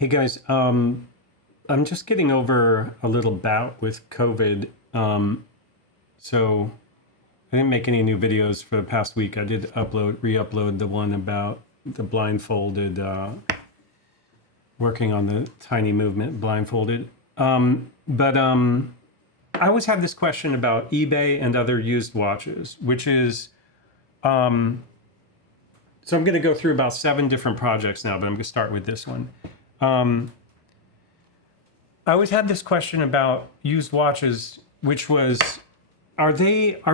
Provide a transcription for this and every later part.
Hey guys, I'm just getting over a little bout with COVID. So I didn't make any new videos for the past week. I did re-upload the one about the blindfolded, working on the tiny movement blindfolded. But I always have this question about eBay and other used watches, which is, so I'm going to go through about 7 different projects now, but I'm going to start with this one. I always had this question about used watches, which was, are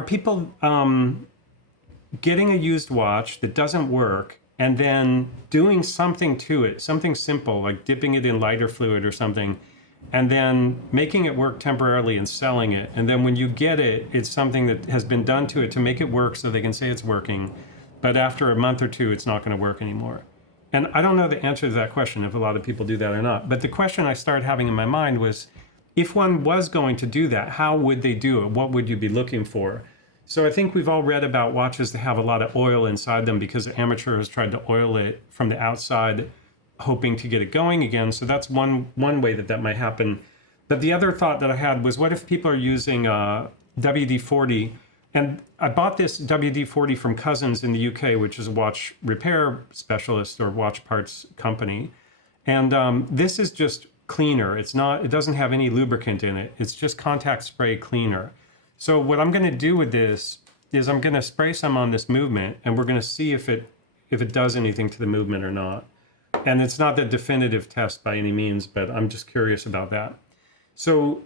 people getting a used watch that doesn't work and then doing something to it, something simple like dipping it in lighter fluid or something, and then making it work temporarily and selling it. And then when you get it, it's something that has been done to it to make it work so they can say it's working. But after a month or two, it's not going to work anymore. And I don't know the answer to that question, if a lot of people do that or not. But the question I started having in my mind was, if one was going to do that, how would they do it? What would you be looking for? So I think we've all read about watches that have a lot of oil inside them because the amateur has tried to oil it from the outside, hoping to get it going again. So that's one way that might happen. But the other thought that I had was, what if people are using WD-40? And I bought this WD-40 from Cousins in the UK, which is a watch repair specialist or watch parts company. And this is just cleaner. It doesn't have any lubricant in it. It's just contact spray cleaner. So what I'm going to do with this is I'm going to spray some on this movement, and we're going to see if it does anything to the movement or not. And it's not the definitive test by any means, but I'm just curious about that. So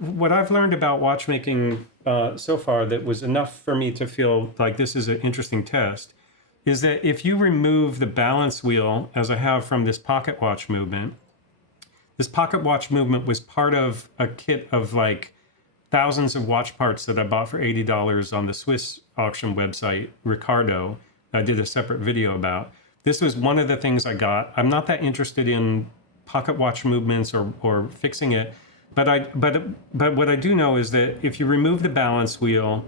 what I've learned about watchmaking so far that was enough for me to feel like this is an interesting test is that if you remove the balance wheel, as I have from this pocket watch movement, this pocket watch movement was part of a kit of like thousands of watch parts that I bought for $80 on the Swiss auction website, Ricardo. I did a separate video about. This was one of the things I got. I'm not that interested in pocket watch movements or fixing it, but what I do know is that if you remove the balance wheel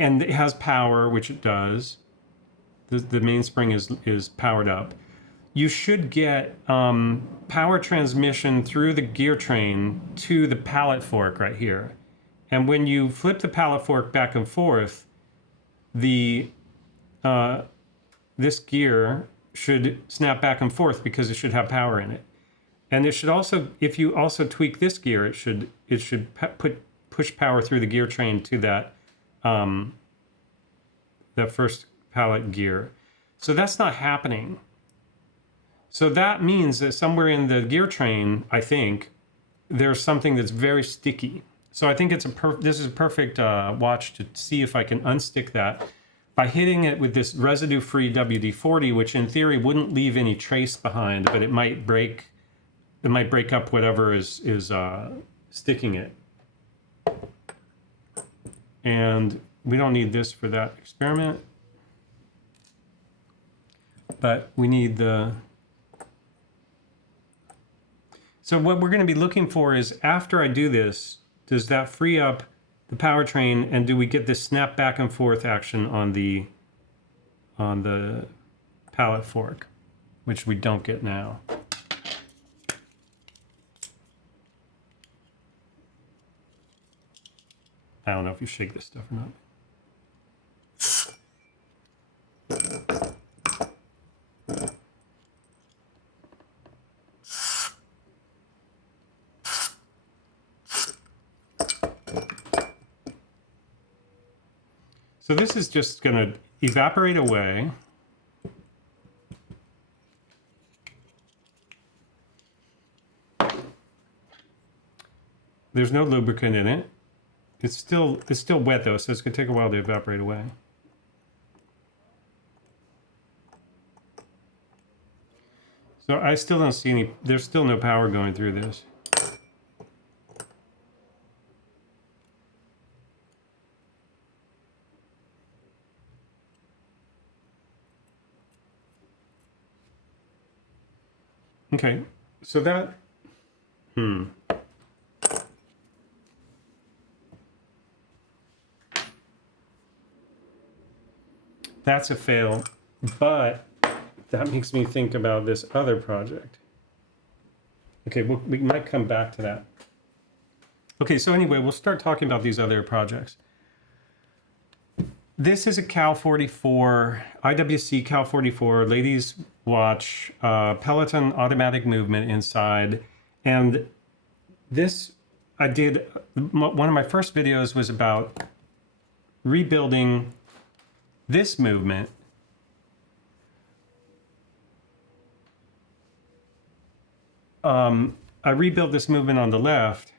and it has power, which it does, the mainspring is powered up, you should get power transmission through the gear train to the pallet fork right here. And when you flip the pallet fork back and forth, this gear should snap back and forth because it should have power in it. And it should also, if you also tweak this gear, it should push power through the gear train to that first pallet gear. So that's not happening. So that means that somewhere in the gear train, I think, there's something that's very sticky. So I think this is a perfect watch to see if I can unstick that by hitting it with this residue-free WD-40, which in theory wouldn't leave any trace behind, but it might break up whatever is sticking it. And we don't need this for that experiment, but we need the... So what we're going to be looking for is, after I do this, does that free up the powertrain, and do we get this snap back and forth action on the pallet fork, which we don't get now. I don't know if you shake this stuff or not. So this is just going to evaporate away. There's no lubricant in it. It's still wet though, so it's going to take a while to evaporate away. So I still don't see any, there's still no power going through this. Okay, so that, that's a fail, but that makes me think about this other project. Okay, we might come back to that. Okay, so anyway, we'll start talking about these other projects. This is a Cal 44, IWC Cal 44 ladies watch, Peloton automatic movement inside. And this, I did, one of my first videos was about rebuilding this movement. I rebuilt this movement on the left,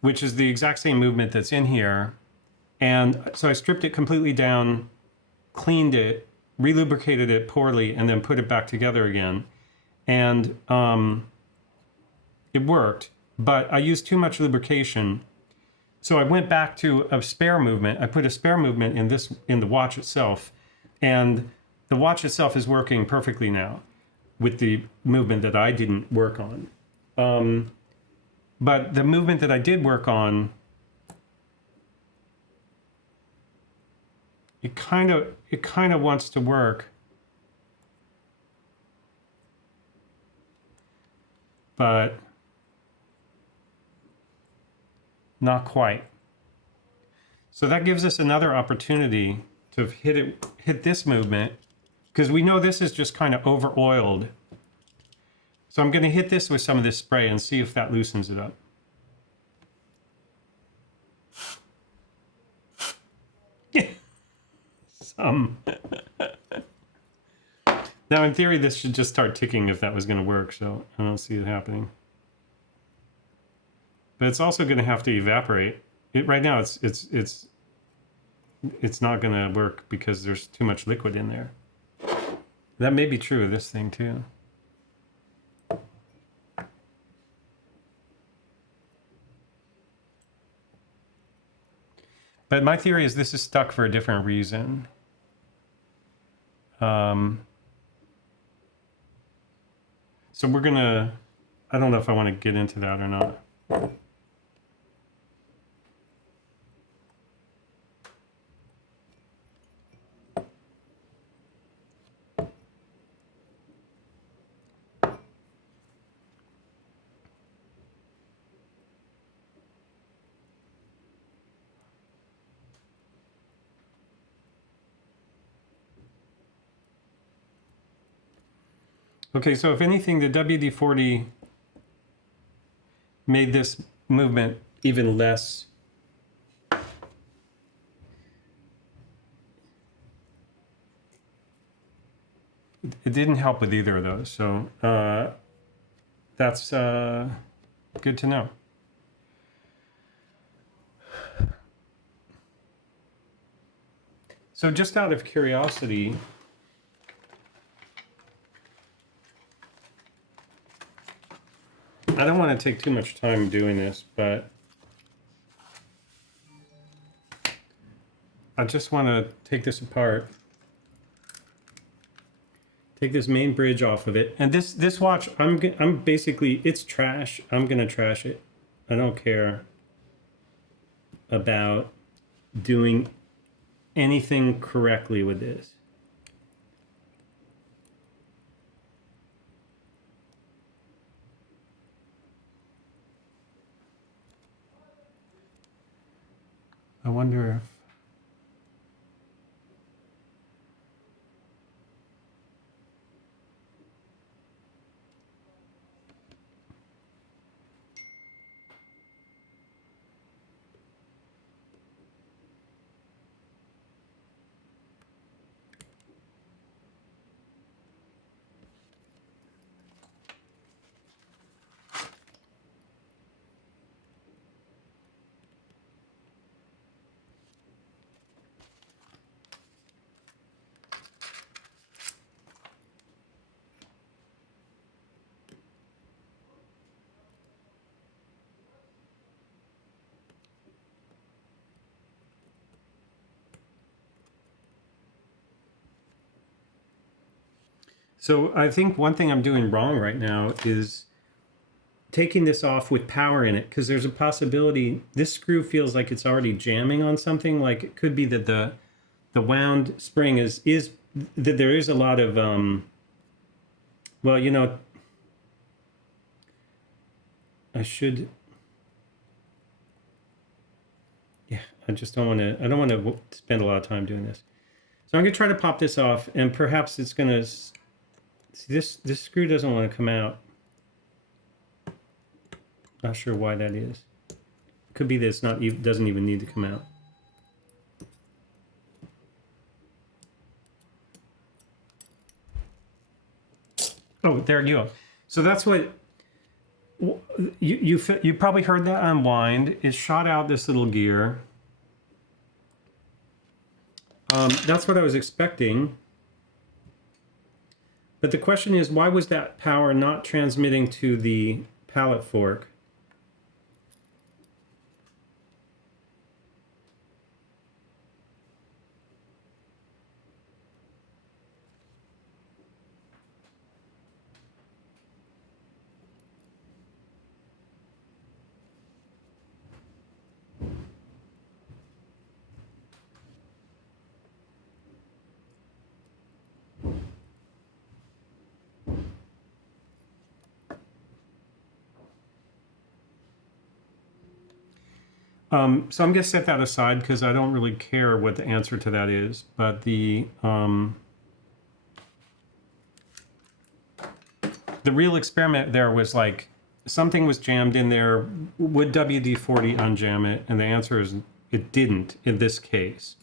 which is the exact same movement that's in here. And so I stripped it completely down, cleaned it, relubricated it poorly, and then put it back together again. And it worked, but I used too much lubrication. So I went back to a spare movement. I put a spare movement in the watch itself, and the watch itself is working perfectly now with the movement that I didn't work on. But the movement that I did work on, it kind of wants to work, but not quite. So that gives us another opportunity to hit this movement, because we know this is just kind of over oiled. So I'm going to hit this with some of this spray and see if that loosens it up. Some. Now, in theory, this should just start ticking if that was going to work, so I don't see it happening. But it's also going to have to evaporate. Right now, it's not going to work because there's too much liquid in there. That may be true of this thing too. But my theory is this is stuck for a different reason. So we're gonna, I don't know if I want to get into that or not. Okay, so if anything, the WD-40 made this movement even less it didn't help with either of those, so that's good to know. So just out of curiosity, I don't want to take too much time doing this, but I just want to take this apart. Take this main bridge off of it. And this watch, I'm basically, it's trash. I'm going to trash it. I don't care about doing anything correctly with this. I wonder if so I think one thing I'm doing wrong right now is taking this off with power in it, because there's a possibility this screw feels like it's already jamming on something. Like it could be that the wound spring is that there is a lot of Well, you know, I should. Yeah, I just don't want to. I don't want to spend a lot of time doing this. So I'm gonna try to pop this off, and perhaps it's gonna. See, this screw doesn't want to come out. Not sure why that is. Could be that it's not. Doesn't even need to come out. Oh, there you go. So that's what you probably heard that unwind. It shot out this little gear. That's what I was expecting. But the question is, why was that power not transmitting to the pallet fork? So I'm going to set that aside because I don't really care what the answer to that is. But the real experiment there was like something was jammed in there. Would WD-40 unjam it? And the answer is it didn't in this case.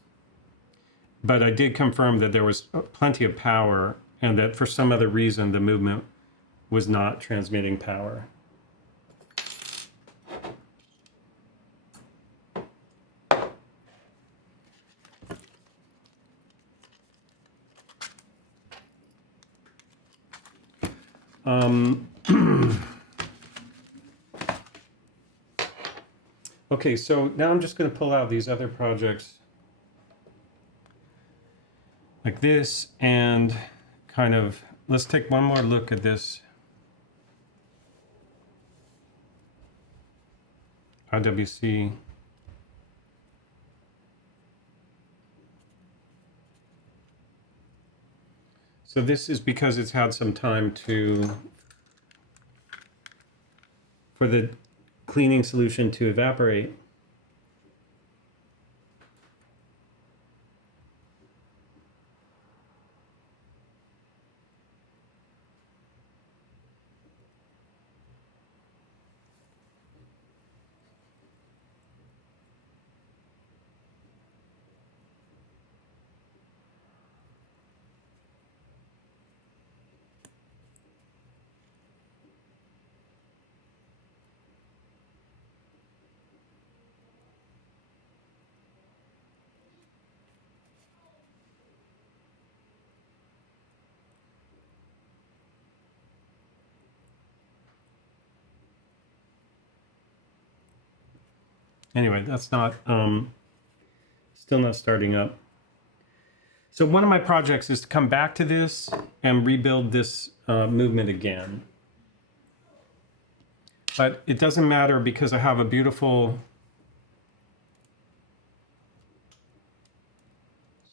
But I did confirm that there was plenty of power and that for some other reason the movement was not transmitting power. Okay, so now I'm just going to pull out these other projects like this and kind of, let's take one more look at this IWC. So this is because it's had some time for the cleaning solution to evaporate. Anyway, that's not, still not starting up. So one of my projects is to come back to this and rebuild this movement again. But it doesn't matter because I have a beautiful,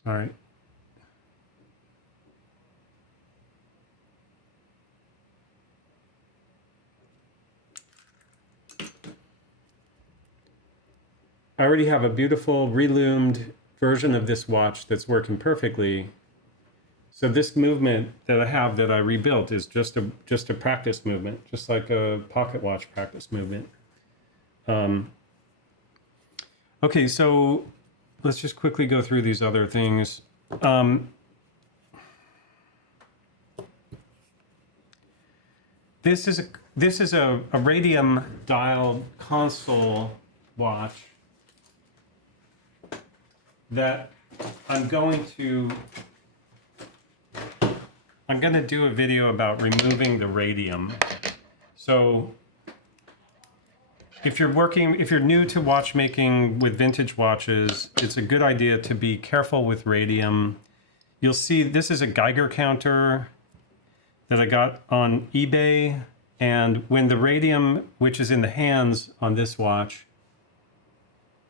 sorry. I already have a beautiful reloomed version of this watch that's working perfectly. So this movement that I have that I rebuilt is just a practice movement, just like a pocket watch practice movement. Okay, so let's just quickly go through these other things. This is a radium dial console watch that I'm going to do a video about removing the radium. So if you're new to watchmaking with vintage watches, it's a good idea to be careful with radium. You'll see this is a Geiger counter that I got on eBay, and when the radium, which is in the hands on this watch,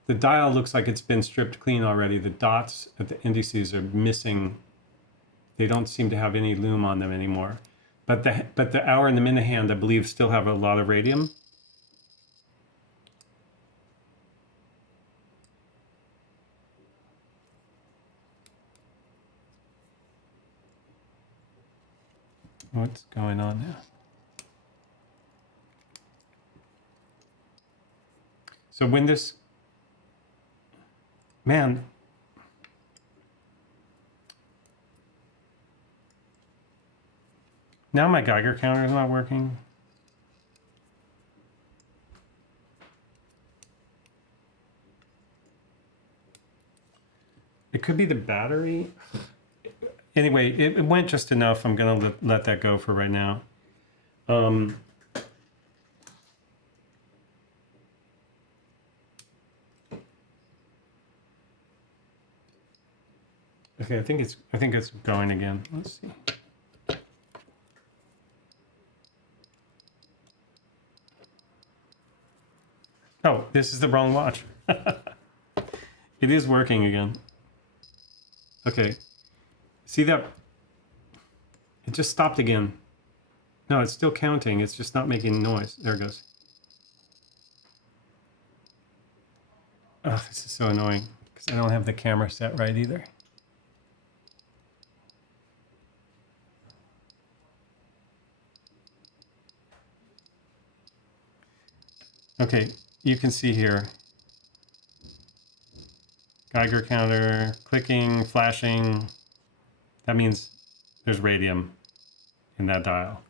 the dial looks like it's been stripped clean already. The dots at the indices are missing. They don't seem to have any lume on them anymore. But the hour and the minute hand, I believe, still have a lot of radium. What's going on now? So when this, man, now my Geiger counter is not working. It could be the battery. Anyway, it went just enough. I'm gonna let that go for right now. Okay, I think it's going again. Let's see. Oh, this is the wrong watch. It is working again. Okay. See that? It just stopped again. No, it's still counting. It's just not making noise. There it goes. Oh, this is so annoying because I don't have the camera set right either. Okay, you can see here. Geiger counter, clicking, flashing. That means there's radium in that dial.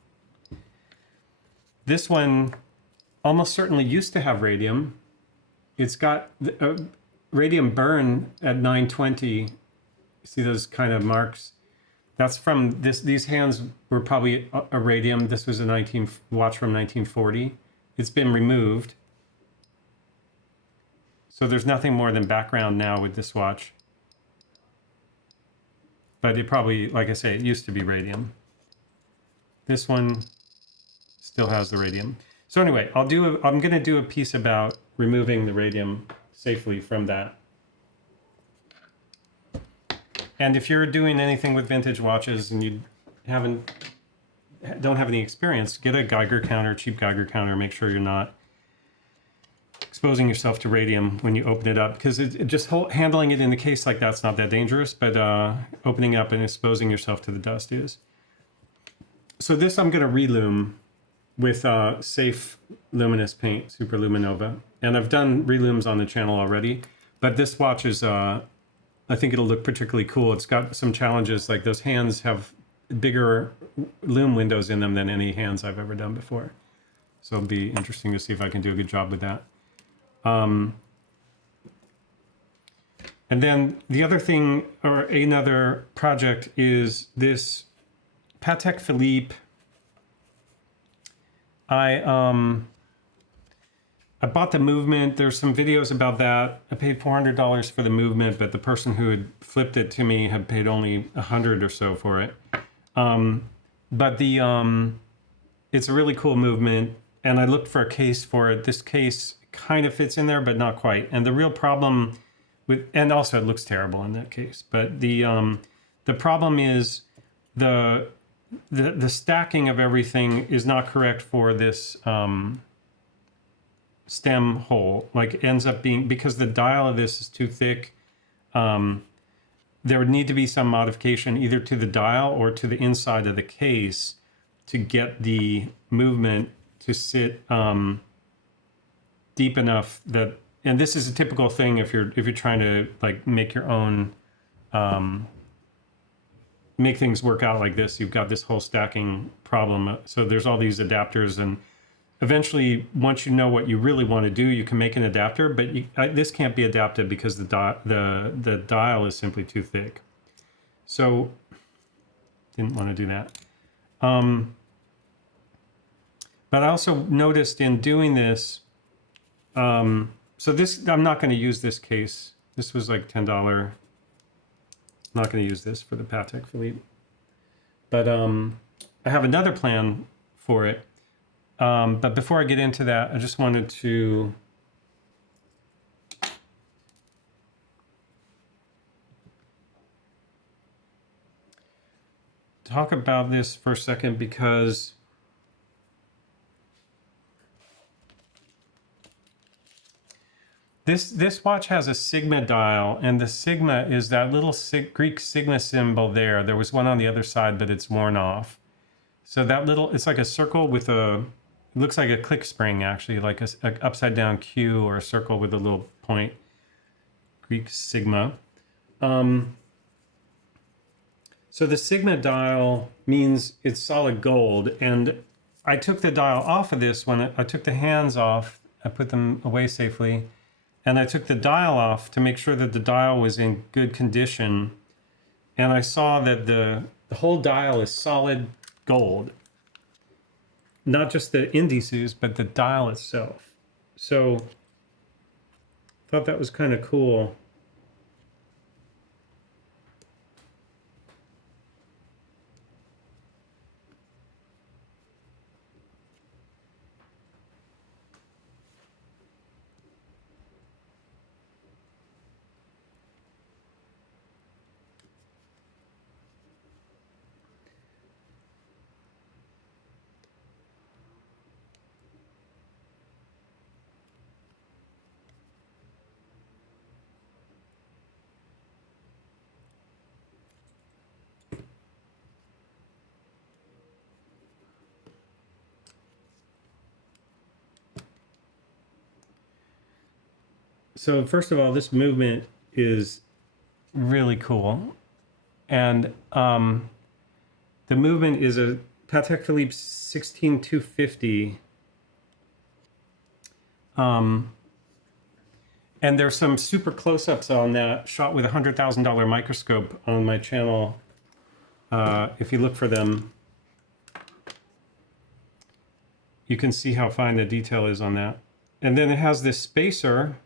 This one almost certainly used to have radium. It's got a radium burn at 920. See those kind of marks? That's from this. These hands were probably a radium. This was a watch from 1940. It's been removed. So there's nothing more than background now with this watch. But it probably, like I say, it used to be radium. This one still has the radium. So anyway, I'm going to do a piece about removing the radium safely from that. And if you're doing anything with vintage watches and you don't have any experience, get a Geiger counter, cheap Geiger counter. Make sure you're not exposing yourself to radium when you open it up, because handling it in the case like that's not that dangerous, but opening up and exposing yourself to the dust is. So this I'm going to relume with safe luminous paint, Super Luminova, and I've done relooms on the channel already, but this watch is I think it'll look particularly cool. It's got some challenges, like those hands have bigger lume windows in them than any hands I've ever done before, so it'll be interesting to see if I can do a good job with that. And then the other thing, or another project, is this Patek Philippe. I bought the movement. There's some videos about that. I paid $400 for the movement, but the person who had flipped it to me had paid only $100 or so for it. But it's a really cool movement, and I looked for a case for it. This case kind of fits in there, but not quite. And the real problem and also it looks terrible in that case, but the problem is the stacking of everything is not correct for this stem hole. Like, it ends up being, because the dial of this is too thick, there would need to be some modification either to the dial or to the inside of the case to get the movement to sit deep enough that, and this is a typical thing if you're trying to like make your own make things work out like this. You've got this whole stacking problem, so there's all these adapters, and eventually once you know what you really want to do, you can make an adapter, but this can't be adapted because the dial is simply too thick. So didn't want to do that. But I also noticed in doing this, so this, I'm not going to use this case. This was like $10. I'm not going to use this for the Patek Philippe. But I have another plan for it. But before I get into that, I just wanted to talk about this for a second because this watch has a sigma dial, and the sigma is that little Greek sigma symbol there. There was one on the other side, but it's worn off. So that little, it's like a circle with a, it looks like a click spring actually, like a upside down Q or a circle with a little point. Greek sigma. So the sigma dial means it's solid gold, and I took the dial off of this when I took the hands off. I put them away safely, and I took the dial off to make sure that the dial was in good condition, and I saw that the whole dial is solid gold. Not just the indices, but the dial itself. So I thought that was kind of cool. So first of all, this movement is really cool. And the movement is a Patek Philippe 16250. And there's some super close-ups on that shot with a $100,000 microscope on my channel. If you look for them, you can see how fine the detail is on that. And then it has this spacer,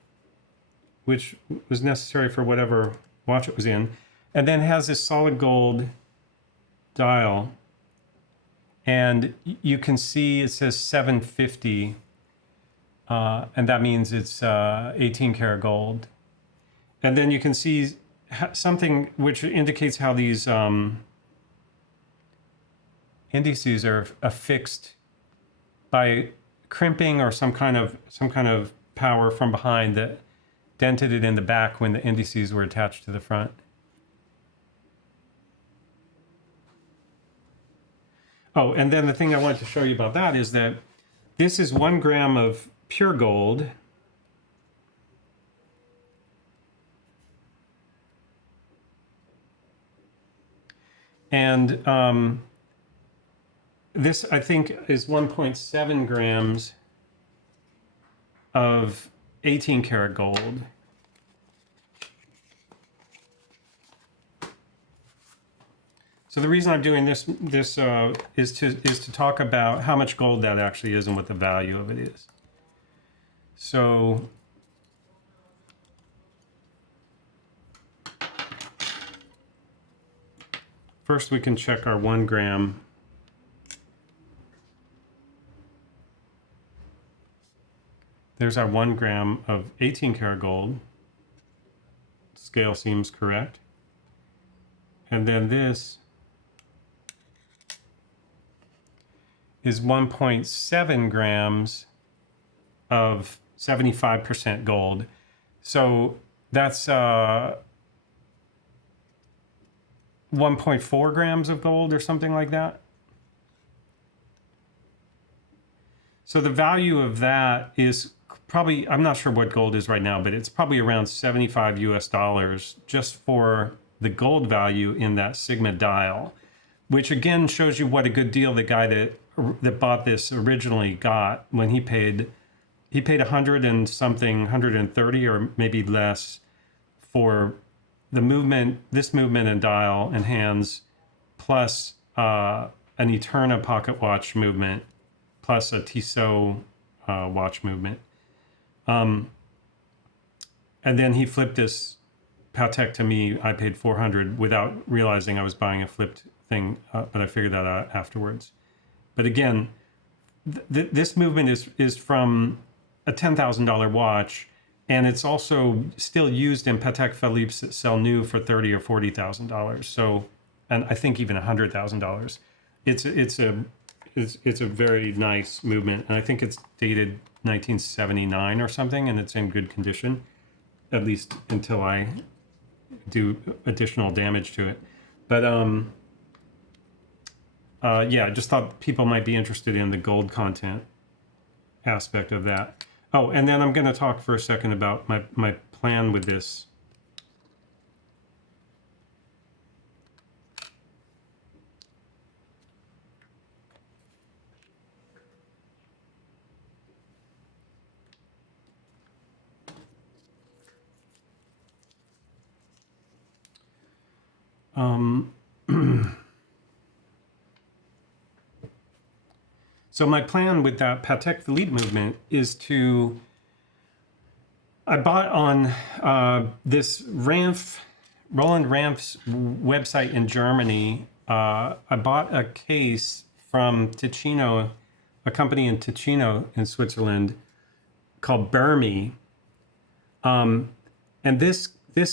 which was necessary for whatever watch it was in. And then it has this solid gold dial. And you can see it says 750. And that means it's 18 karat gold. And then you can see something which indicates how these indices are affixed by crimping or some kind of power from behind that dented it in the back when the indices were attached to the front. Oh, and then the thing I wanted to show you about that is that this is 1 gram of pure gold. And this, I think, is 1.7 grams of 18 karat gold. So the reason I'm doing this is to talk about how much gold that actually is and what the value of it is. So first we can check our 1 gram. There's our 1 gram of 18 karat gold. Scale seems correct. And then this is 1.7 grams of 75% gold. So that's 1.4 grams of gold or something like that. So the value of that is probably, I'm not sure what gold is right now, but it's probably around 75 US dollars just for the gold value in that Sigma dial, which again shows you what a good deal the guy that bought this originally got when he paid 100 and something, 130 or maybe less for the movement, this movement and dial and hands, plus an Eterna pocket watch movement, plus a Tissot watch movement. And then he flipped this Patek to me. I paid 400 without realizing I was buying a flipped thing, but I figured that out afterwards. But again, this movement is from a $10,000 watch, and it's also still used in Patek Philippe's that sell new for $30,000 or $40,000. So and I think even $100,000. It's a very nice movement, and I think it's dated 1979 or something, and it's in good condition, at least until I do additional damage to it. But yeah, I just thought people might be interested in the gold content aspect of that. Oh, and then I'm going to talk for a second about my plan with this. So my plan with that Patek Philippe movement is to, I bought on this Roland Ramph's website in Germany. I bought a case from Ticino, a company in Ticino in Switzerland called Bermi. And this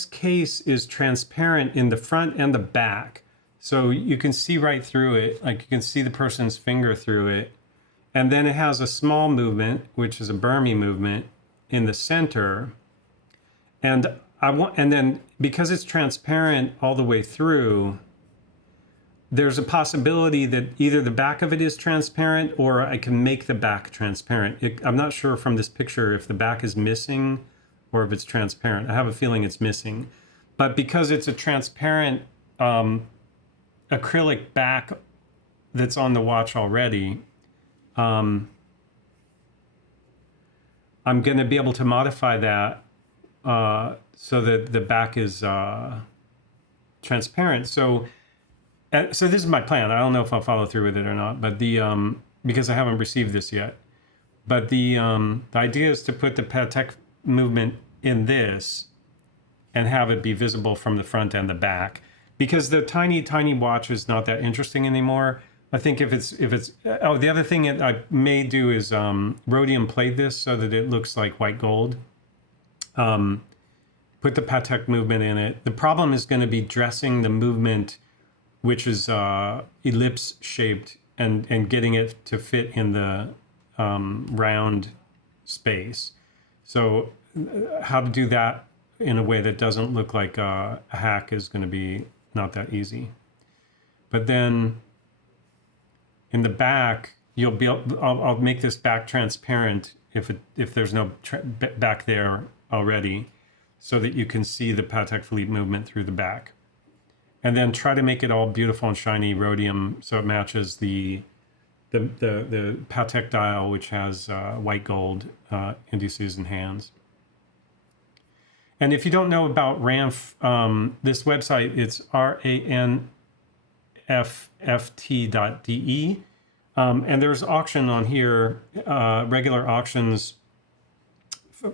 case is transparent in the front and the back. So you can see right through it, like you can see the person's finger through it. And then it has a small movement, which is a Bermi movement, in the center. And then because it's transparent all the way through, there's a possibility that either the back of it is transparent or I can make the back transparent. I'm not sure from this picture if the back is missing or if it's transparent. I have a feeling it's missing. But because it's a transparent acrylic back that's on the watch already, I'm going to be able to modify that so that the back is transparent. So this is my plan. I don't know if I'll follow through with it or not, but because I haven't received this yet. But the idea is to put the Patek movement in this and have it be visible from the front and the back, because the tiny watch is not that interesting anymore. I think if it's the other thing that I may do is rhodium plate this so that it looks like white gold. Put the Patek movement in it. The problem is going to be dressing the movement, which is ellipse shaped, and getting it to fit in the round space. So how to do that in a way that doesn't look like a hack is going to be not that easy. But then in the back, I'll make this back transparent if there's no back there already, so that you can see the Patek Philippe movement through the back. And then try to make it all beautiful and shiny rhodium so it matches the Patek dial, which has white gold indices and hands. And if you don't know about Ramf, this website, it's ranfft.de. And there's auction on here, regular auctions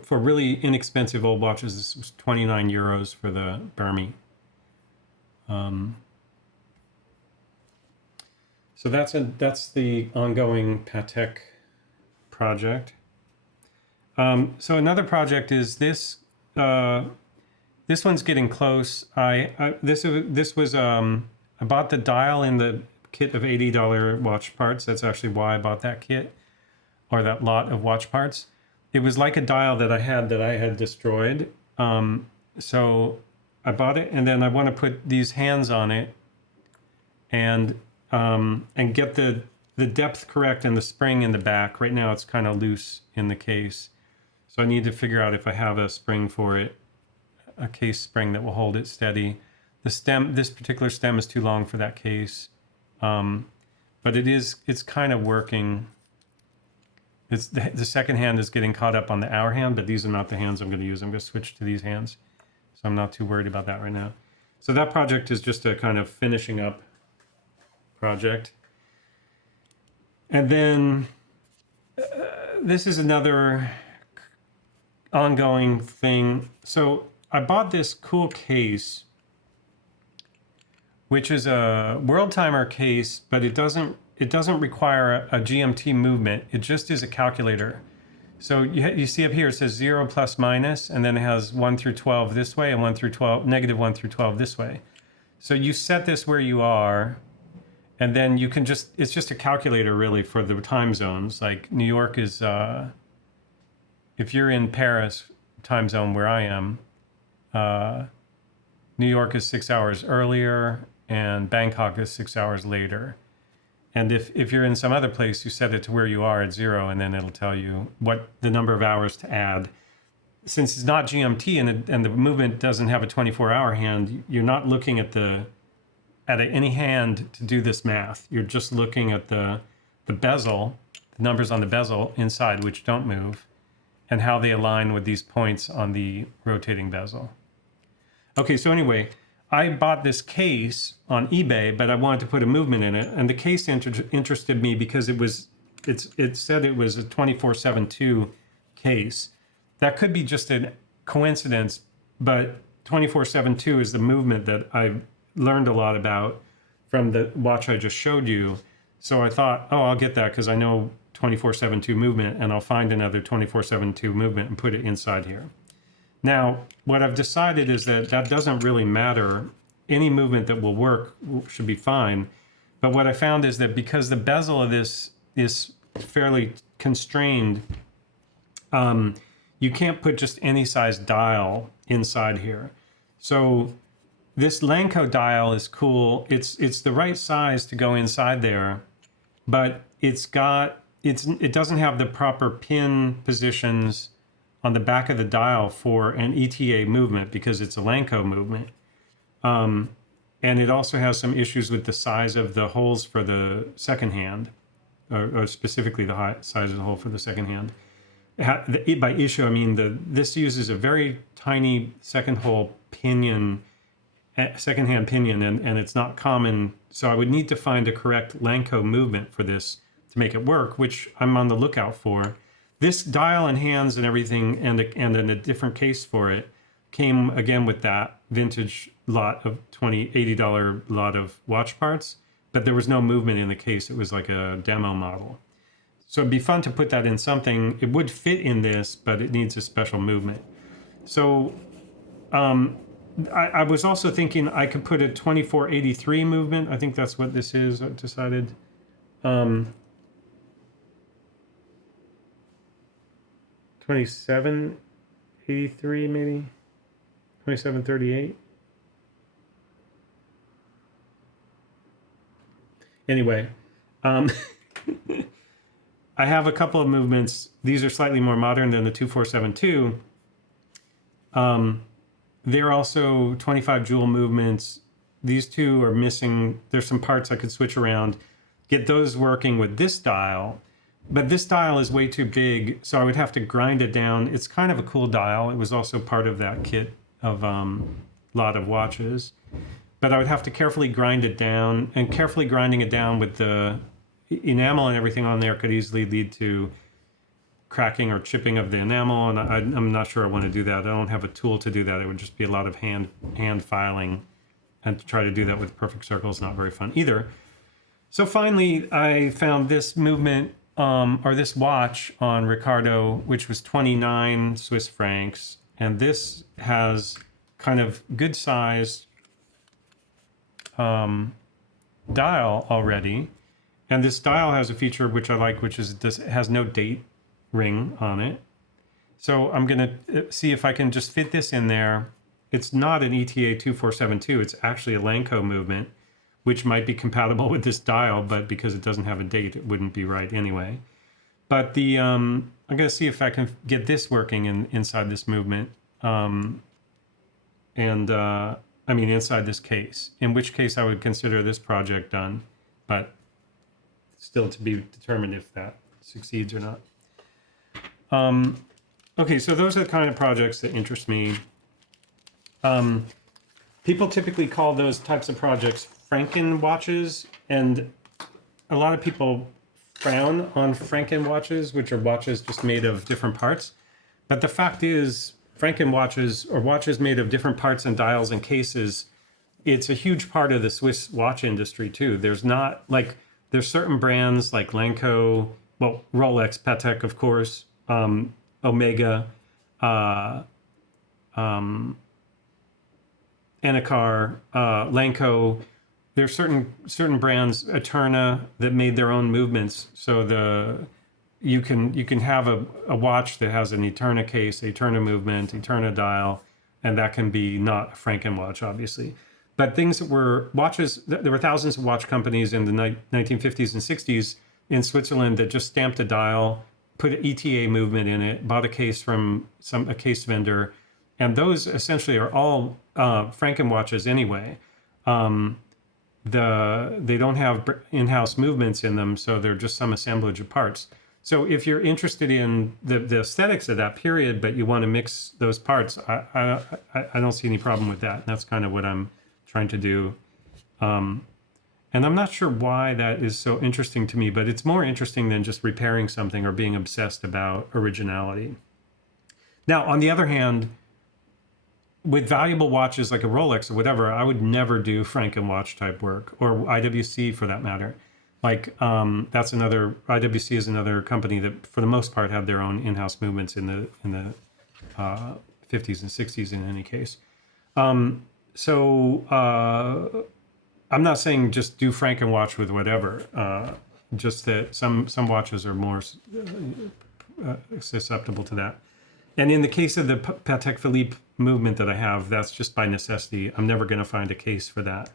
for really inexpensive old watches. This was 29 euros for the Bermi. So that's the ongoing Patek project. So another project is this. This one's getting close. I bought the dial in the kit of $80 watch parts. That's actually why I bought that kit, or that lot of watch parts. It was like a dial that I had destroyed. So I bought it, and then I want to put these hands on it, and get the depth correct and the spring in the back. Right now it's kind of loose in the case, so I need to figure out if I have a spring for it, a case spring that will hold it steady. This particular stem is too long for that case, but it's kind of working. It's the second hand is getting caught up on the hour hand, but these are not the hands I'm going to use. I'm going to switch to these hands, so I'm not too worried about that right now. So that project is just a kind of finishing up project. And then this is another ongoing thing. So I bought this cool case, which is a world timer case, but it doesn't require a GMT movement. It just is a calculator. So you see up here, it says 0 plus minus, and then it has 1 through 12 this way and 1 through 12, negative 1 through 12 this way. So you set this where you are, and then you can just, it's just a calculator really for the time zones. Like New York is, if you're in Paris time zone where I am, New York is 6 hours earlier and Bangkok is 6 hours later. And if you're in some other place, you set it to where you are at 0, and then it'll tell you what the number of hours to add. Since it's not GMT and the movement doesn't have a 24-hour hand, you're not looking at any hand to do this math. You're just looking at the bezel, the numbers on the bezel inside, which don't move, and how they align with these points on the rotating bezel. Okay, so anyway, I bought this case on eBay, but I wanted to put a movement in it, and the case interested me because it said it was a 24/7/2 case. That could be just a coincidence, but 24/7/2 is the movement that I've learned a lot about from the watch I just showed you. So I thought, oh, I'll get that because I know 24/7/2 movement, and I'll find another 24/7/2 movement and put it inside here. Now, what I've decided is that doesn't really matter. Any movement that will work should be fine. But what I found is that because the bezel of this is fairly constrained, you can't put just any size dial inside here. So this Lanco dial is cool. It's the right size to go inside there, but it doesn't have the proper pin positions on the back of the dial for an ETA movement because it's a Lanco movement. And it also has some issues with the size of the holes for the second hand, or specifically the size of the hole for the second hand. By issue, I mean this uses a very tiny second hole pinion, second hand pinion, and it's not common. So I would need to find a correct Lanco movement for this to make it work, which I'm on the lookout for. This dial and hands and everything, and a different case for it, came again with that vintage lot of $80 lot of watch parts, but there was no movement in the case. It was like a demo model. So it'd be fun to put that in something. It would fit in this, but it needs a special movement. So I was also thinking I could put a 2483 movement. I think that's what this is, I've decided. 2783 maybe? 2738? Anyway, I have a couple of movements. These are slightly more modern than the 2472. They're also 25 jewel movements. These two are missing. There's some parts I could switch around, get those working with this dial. But this dial is way too big, so I would have to grind it down. It's kind of a cool dial. It was also part of that kit of lot of watches. But I would have to carefully grind it down, and carefully grinding it down with the enamel and everything on there could easily lead to cracking or chipping of the enamel, and I'm not sure I want to do that. I don't have a tool to do that. It would just be a lot of hand filing, and to try to do that with perfect circles is not very fun either. So finally, I found this movement, or this watch on Ricardo, which was 29 Swiss francs, and this has kind of good size dial already. And this dial has a feature which I like, which is this has no date ring on it. So I'm going to see if I can just fit this in there. It's not an ETA 2472. It's actually a Lanco movement, which might be compatible with this dial, but because it doesn't have a date, it wouldn't be right anyway. But the I'm going to see if I can get this working inside this movement. Inside this case, in which case I would consider this project done, but still to be determined if that succeeds or not. Okay, so those are the kind of projects that interest me. People typically call those types of projects Frankenwatches, and a lot of people frown on Frankenwatches, which are watches just made of different parts. But the fact is, Frankenwatches, or watches made of different parts and dials and cases, it's a huge part of the Swiss watch industry too. There's certain brands like Lanco, well, Rolex, Patek, of course, Omega, Enicar, Lanco. There's certain brands, Eterna, that made their own movements. So you can have a watch that has an Eterna case, Eterna movement, Eterna dial, and that can be not a Frankenwatch, obviously. But things that were watches, there were thousands of watch companies in the 1950s and 60s in Switzerland that just stamped a dial, put an ETA movement in it, bought a case from a case vendor, and those essentially are all Frankenwatches anyway. They don't have in-house movements in them, so they're just some assemblage of parts. So if you're interested in the aesthetics of that period, but you want to mix those parts, I don't see any problem with that. And that's kind of what I'm trying to do. And I'm not sure why that is so interesting to me, but it's more interesting than just repairing something or being obsessed about originality. Now, on the other hand, with valuable watches like a Rolex or whatever, I would never do Frankenwatch type work, or IWC for that matter. Like that's another, IWC is another company that for the most part had their own in-house movements in the 50s and 60s in any case. I'm not saying just do Frankenwatch with whatever, just that some watches are more susceptible to that. And in the case of the Patek Philippe movement that I have, that's just by necessity. I'm never going to find a case for that.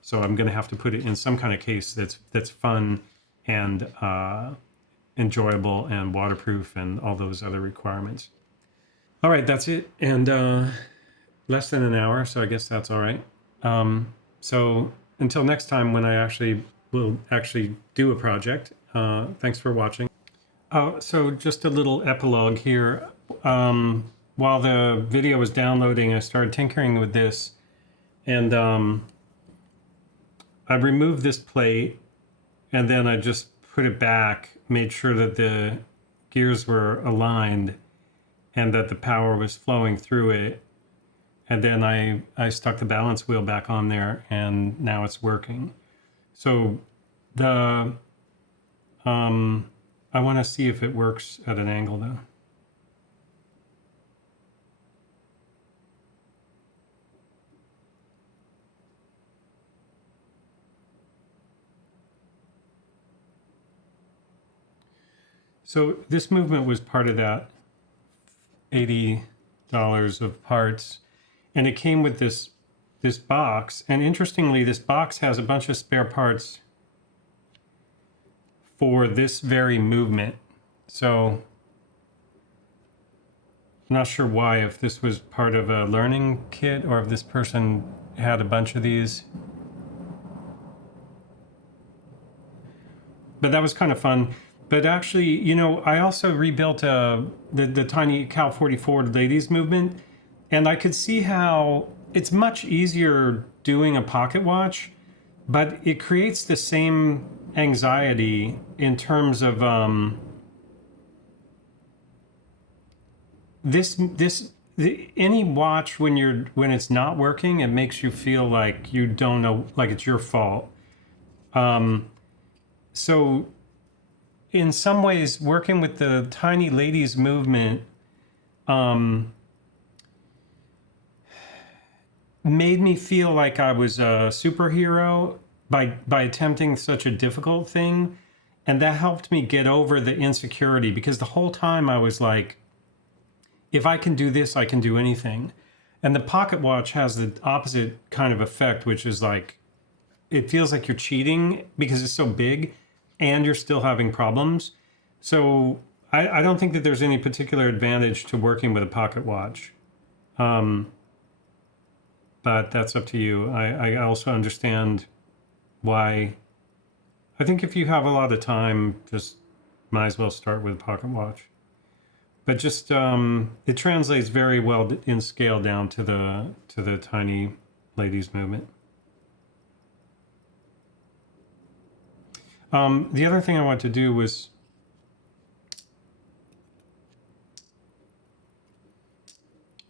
So I'm going to have to put it in some kind of case that's fun and enjoyable and waterproof and all those other requirements. All right, that's it. And less than an hour, so I guess that's all right. So until next time when I will actually do a project, thanks for watching. So just a little epilogue here. While the video was downloading, I started tinkering with this, and I removed this plate, and then I just put it back, made sure that the gears were aligned and that the power was flowing through it. And then I stuck the balance wheel back on there, and now it's working. So I want to see if it works at an angle though. So this movement was part of that $80 of parts, and it came with this box. And interestingly, this box has a bunch of spare parts for this very movement. So I'm not sure why, if this was part of a learning kit or if this person had a bunch of these. But that was kind of fun. But actually, you know, I also rebuilt the tiny Cal 44 ladies movement, and I could see how it's much easier doing a pocket watch, but it creates the same anxiety in terms of any watch when it's not working, it makes you feel like you don't know, like it's your fault. So in some ways, working with the tiny ladies movement made me feel like I was a superhero by attempting such a difficult thing. And that helped me get over the insecurity, because the whole time I was like, if I can do this, I can do anything. And the pocket watch has the opposite kind of effect, which is like, it feels like you're cheating because it's so big and you're still having problems. So I don't think that there's any particular advantage to working with a pocket watch. But that's up to you. I also understand why. I think if you have a lot of time, just might as well start with a pocket watch. But just it translates very well in scale down to the tiny ladies movement. The other thing I want to do was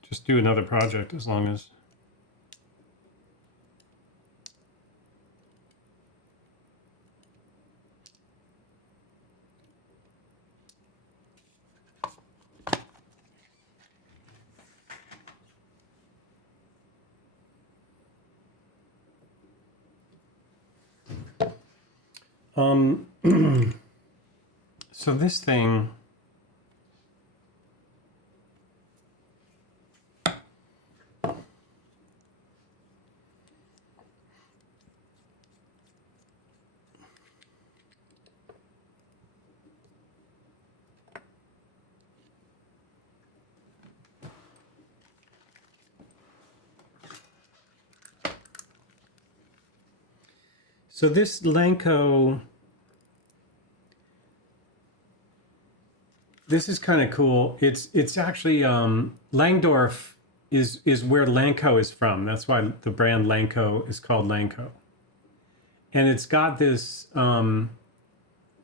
just do another project, as long as So this thing, so this Lanco, this is kind of cool. It's actually Langdorf is where Lanco is from. That's why the brand Lanco is called Lanco. And it's got this on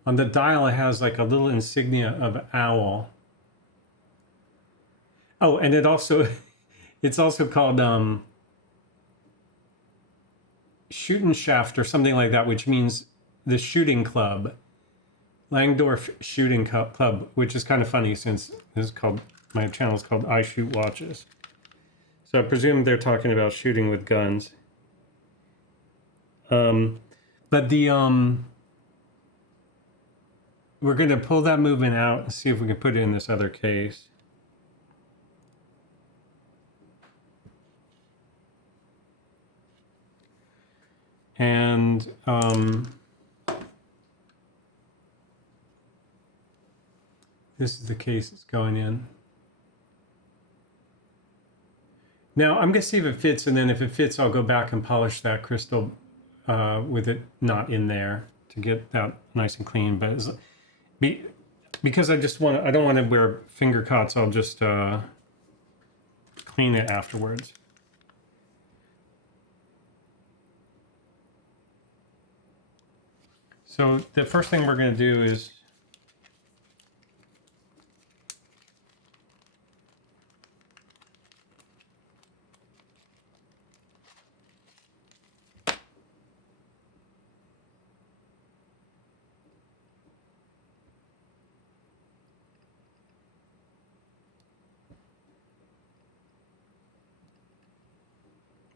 the dial. It has like a little insignia of an owl. Oh, and it also it's also called Schuttenschaft or something like that, which means the shooting club. Langdorf Shooting Club, which is kind of funny since this is called, my channel is called I Shoot Watches. So I presume they're talking about shooting with guns. But the we're going to pull that movement out and see if we can put it in this other case. And this is the case it's going in. Now I'm going to see if it fits, and then if it fits, I'll go back and polish that crystal with it not in there to get that nice and clean. But because I don't want to wear finger cuts, I'll just clean it afterwards. So the first thing we're going to do is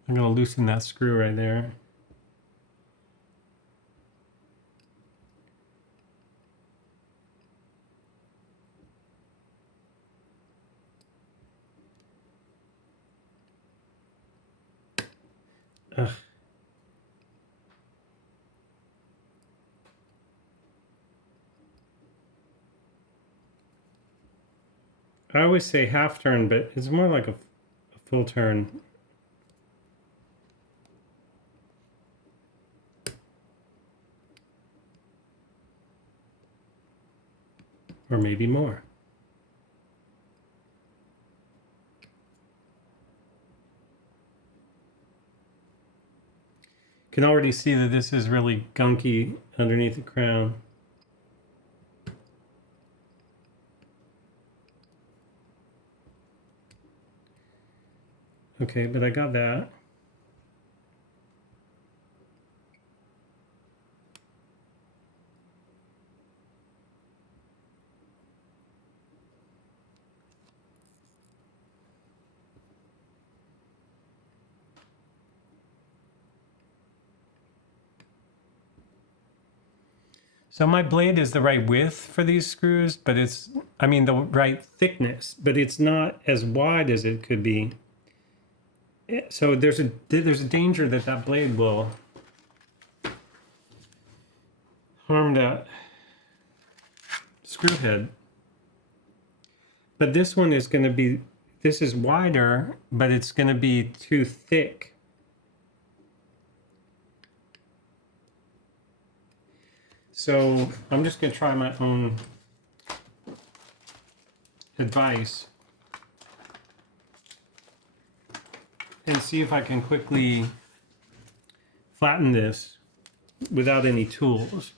I'm going to loosen that screw right there. Ugh. I always say half turn, but it's more like a full turn. Or maybe more. You can already see that this is really gunky underneath the crown. Okay, but I got that. So my blade is the right width for these screws, but it's, I mean, the right thickness, but it's not as wide as it could be. So there's a danger that that blade will harm that screw head. But this one is going to be, this is wider, but it's going to be too thick. So I'm just going to try my own advice and see if I can quickly flatten this without any tools.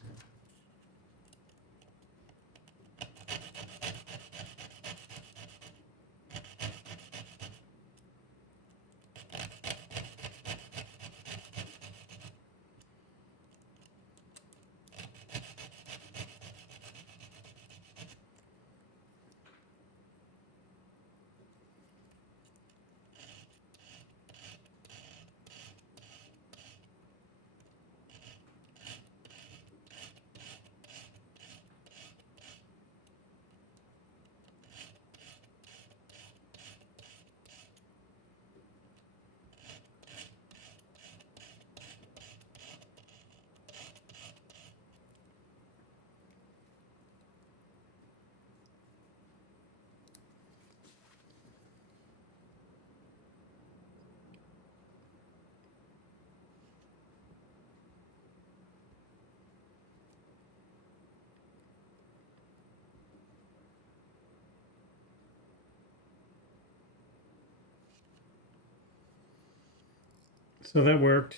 So that worked.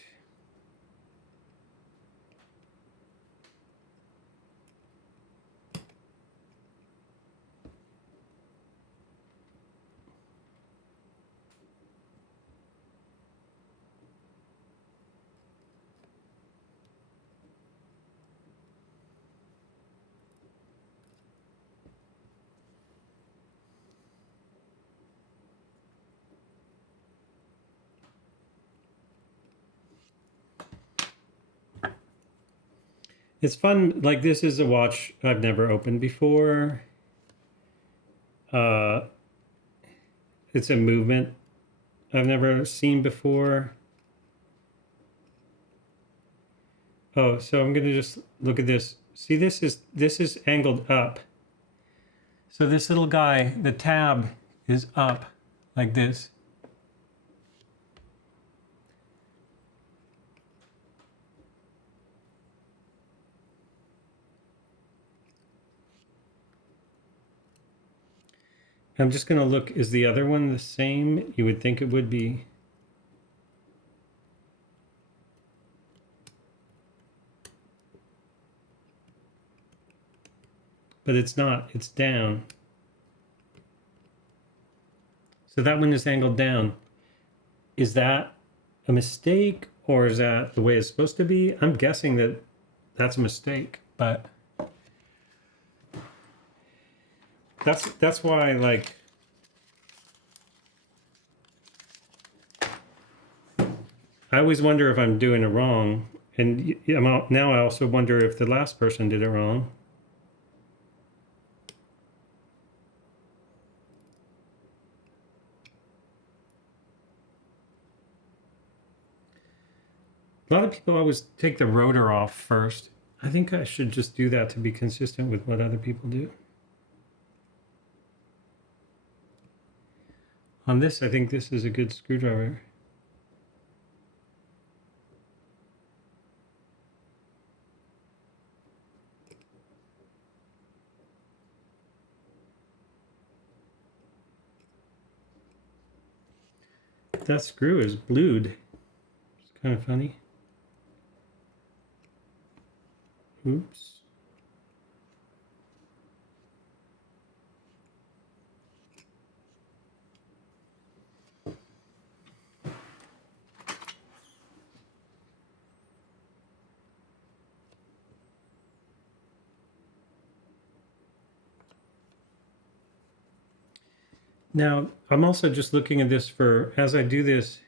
It's fun. Like, this is a watch I've never opened before. It's a movement I've never seen before. Oh, so I'm gonna just look at this. See, this is angled up. So this little guy, the tab is up like this. I'm just going to look, is the other one the same? You would think it would be. But it's not, it's down. So that one is angled down. Is that a mistake, or is that the way it's supposed to be? I'm guessing that that's a mistake, but that's why, like, I always wonder if I'm doing it wrong. And now I also wonder if the last person did it wrong. A lot of people always take the rotor off first. I think I should just do that to be consistent with what other people do. On this, I think this is a good screwdriver. That screw is blued. It's kind of funny. Oops. Now, I'm also just looking at this for, as I do this,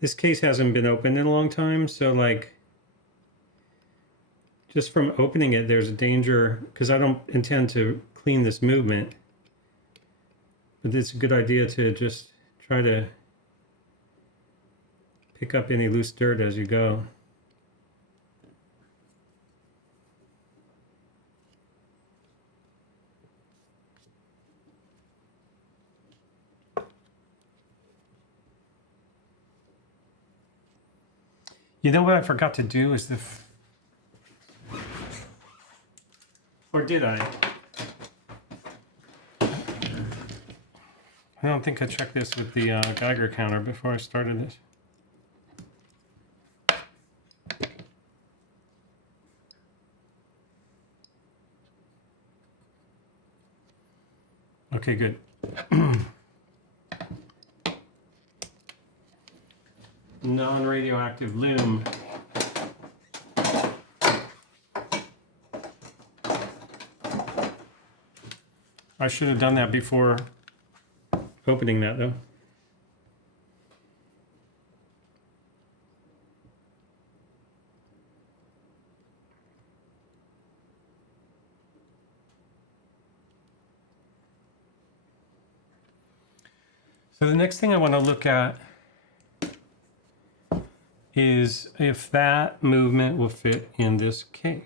this case hasn't been opened in a long time, so like, just from opening it, there's a danger, because I don't intend to clean this movement, but it's a good idea to just try to pick up any loose dirt as you go. You know what I forgot to do is or did I? I don't think I checked this with the Geiger counter before I started this. Okay, good. Non-radioactive loom. I should have done that before opening that, though. So the next thing I want to look at is if that movement will fit in this case.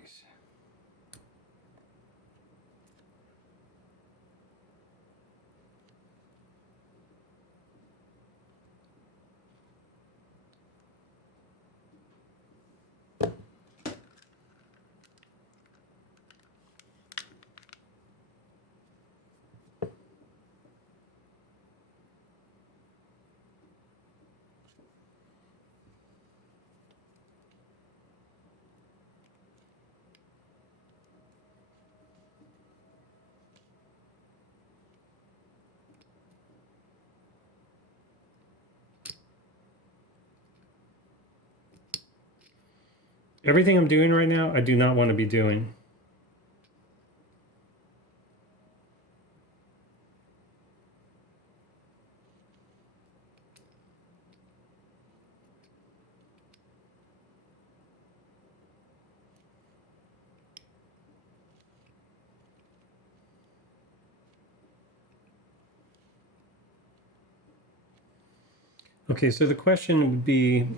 Everything I'm doing right now, I do not want to be doing. Okay, so the question would be,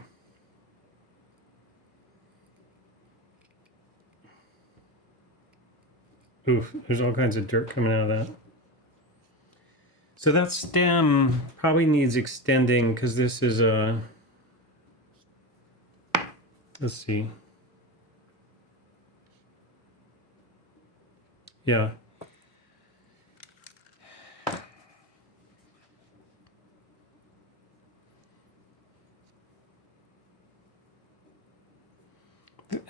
oof, there's all kinds of dirt coming out of that. So that stem probably needs extending because this is a, let's see. Yeah.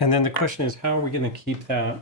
And then the question is, how are we going to keep that?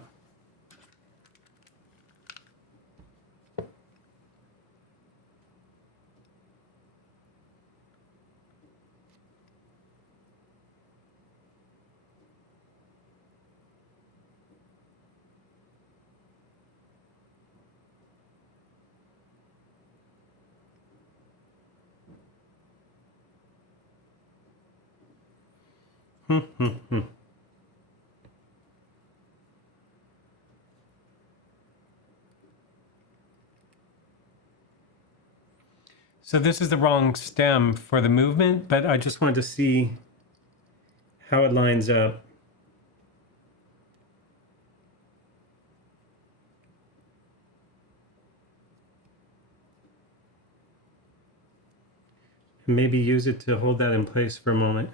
So this is the wrong stem for the movement, but I just wanted to see how it lines up. And maybe use it to hold that in place for a moment.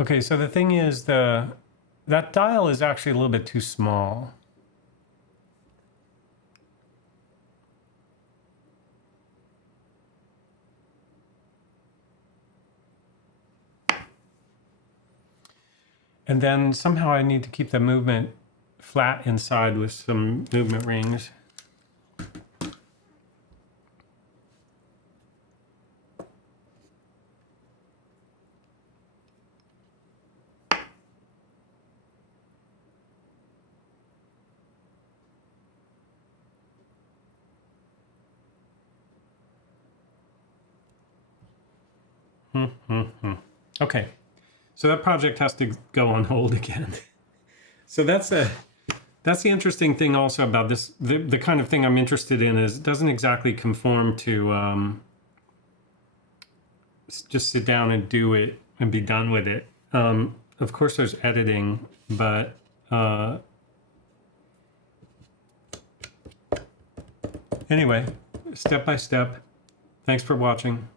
Okay, so the thing is, that dial is actually a little bit too small. And then somehow I need to keep the movement flat inside with some movement rings. Okay, so that project has to go on hold again. So that's the interesting thing also about this. The kind of thing I'm interested in is it doesn't exactly conform to just sit down and do it and be done with it. Of course, there's editing, but anyway, step by step. Thanks for watching.